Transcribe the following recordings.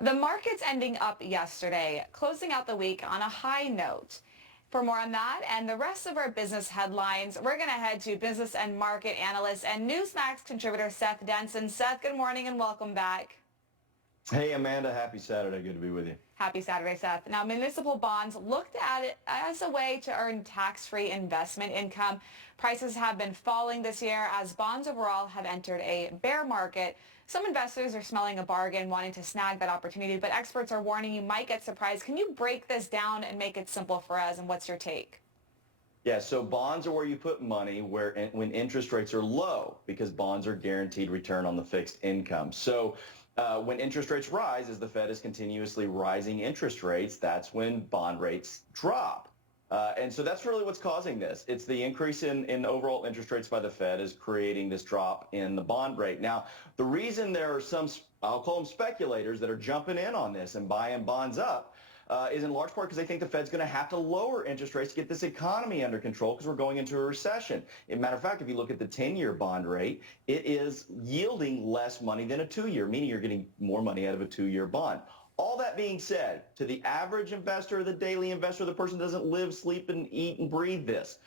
The market's ending up yesterday, closing out the week on a high note. For more on that and the rest of our business headlines, we're going to head to business and market analyst and Newsmax contributor Seth Denson. Seth, good morning and welcome back. Hey, Amanda. Happy Saturday. Good to be with you. Happy Saturday, Seth. Now, municipal bonds looked at it as a way to earn tax-free investment income. Prices have been falling this year as bonds overall have entered a bear market. Some investors are smelling a bargain, wanting to snag that opportunity, but experts are warning you might get surprised. Can you break this down and make it simple for us, and what's your take? Yeah, so bonds are where you put money when interest rates are low because bonds are guaranteed return on the fixed income. So when interest rates rise, as the Fed is continuously rising interest rates, that's when bond rates drop. And so that's really what's causing this. It's the increase in overall interest rates by the Fed is creating this drop in the bond rate. Now, the reason there are some, I'll call them speculators, that are jumping in on this and buying bonds up is in large part because they think the Fed's going to have to lower interest rates to get this economy under control because we're going into a recession. As a matter of fact, if you look at the 10-year bond rate, it is yielding less money than a 2-year, meaning you're getting more money out of a 2-year bond. All that being said, to the average investor, the daily investor, the person who doesn't live, sleep, and eat and breathe this,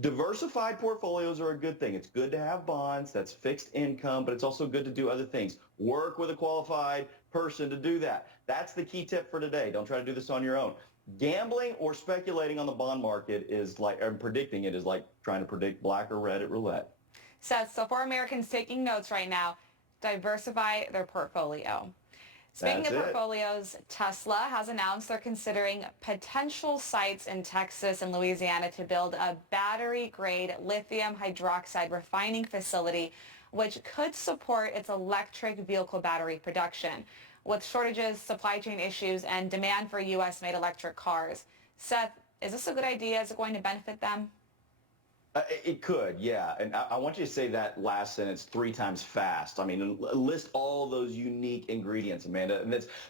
diversified portfolios are a good thing. It's good to have bonds. That's fixed income, but it's also good to do other things. Work with a qualified person to do that. That's the key tip for today. Don't try to do this on your own. Gambling or speculating on the bond market is like, and predicting it is like trying to predict black or red at roulette. Seth, so for Americans taking notes right now, diversify their portfolio. Speaking of portfolios, Tesla has announced they're considering potential sites in Texas and Louisiana to build a battery-grade lithium hydroxide refining facility, which could support its electric vehicle battery production. With shortages, supply chain issues, and demand for U.S.-made electric cars. Seth, is this a good idea? Is it going to benefit them? It could, yeah. And I want you to say that last sentence 3 times fast. I mean, list all those unique ingredients, Amanda.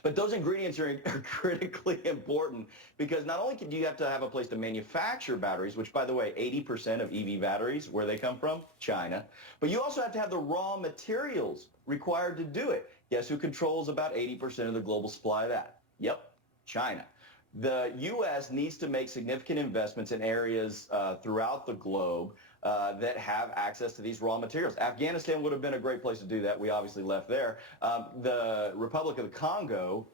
But those ingredients are critically important because not only do you have to have a place to manufacture batteries, which, by the way, 80% of EV batteries, where they come from? China. But you also have to have the raw materials required to do it. Guess who controls about 80% of the global supply of that? Yep, China. The U.S. needs to make significant investments in areas throughout the globe that have access to these raw materials. Afghanistan would have been a great place to do that. We obviously left there. The Republic of the Congo,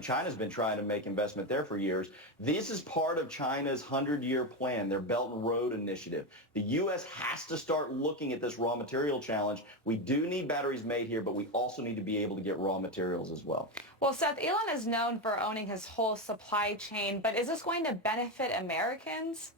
China's been trying to make investment there for years. This is part of China's 100-year plan, their Belt and Road Initiative. The U.S. has to start looking at this raw material challenge. We do need batteries made here, but we also need to be able to get raw materials as well. Well, Seth, Elon is known for owning his whole supply chain, but is this going to benefit Americans?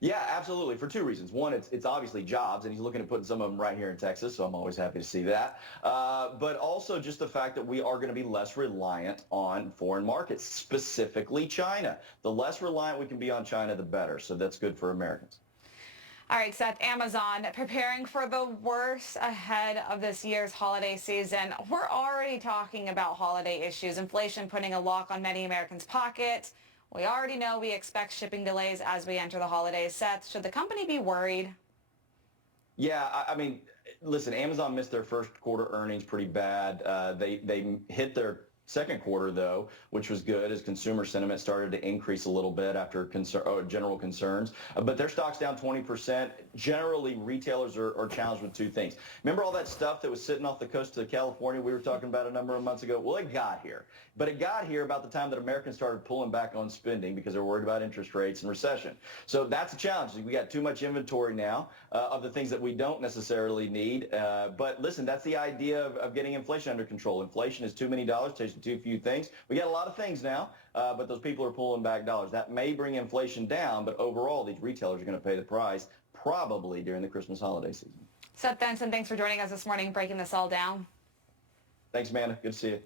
Yeah, absolutely, for 2 reasons. One, it's obviously jobs, and he's looking at putting some of them right here in Texas, so I'm always happy to see that. But also just the fact that we are going to be less reliant on foreign markets, specifically China. The less reliant we can be on China, the better, so that's good for Americans. All right, Seth, Amazon preparing for the worst ahead of this year's holiday season. We're already talking about holiday issues, inflation putting a lock on many Americans' pockets. We already know we expect shipping delays as we enter the holidays. Seth, should the company be worried? Yeah, I mean, listen, Amazon missed their first quarter earnings pretty bad. They hit their second quarter, though, which was good as consumer sentiment started to increase a little bit after general concerns. But their stock's down 20%. Generally, retailers are challenged with 2 things. Remember all that stuff that was sitting off the coast of California we were talking about a number of months ago? Well, it got here. But it got here about the time that Americans started pulling back on spending because they're worried about interest rates and recession. So that's a challenge. We got too much inventory now of the things that we don't necessarily need. But listen, that's the idea of getting inflation under control. Inflation is too many dollars, chasing too few things. We got a lot of things now, but those people are pulling back dollars. That may bring inflation down, but overall, these retailers are going to pay the price probably during the Christmas holiday season. Seth Denson, thanks for joining us this morning, breaking this all down. Thanks, Amanda. Good to see you.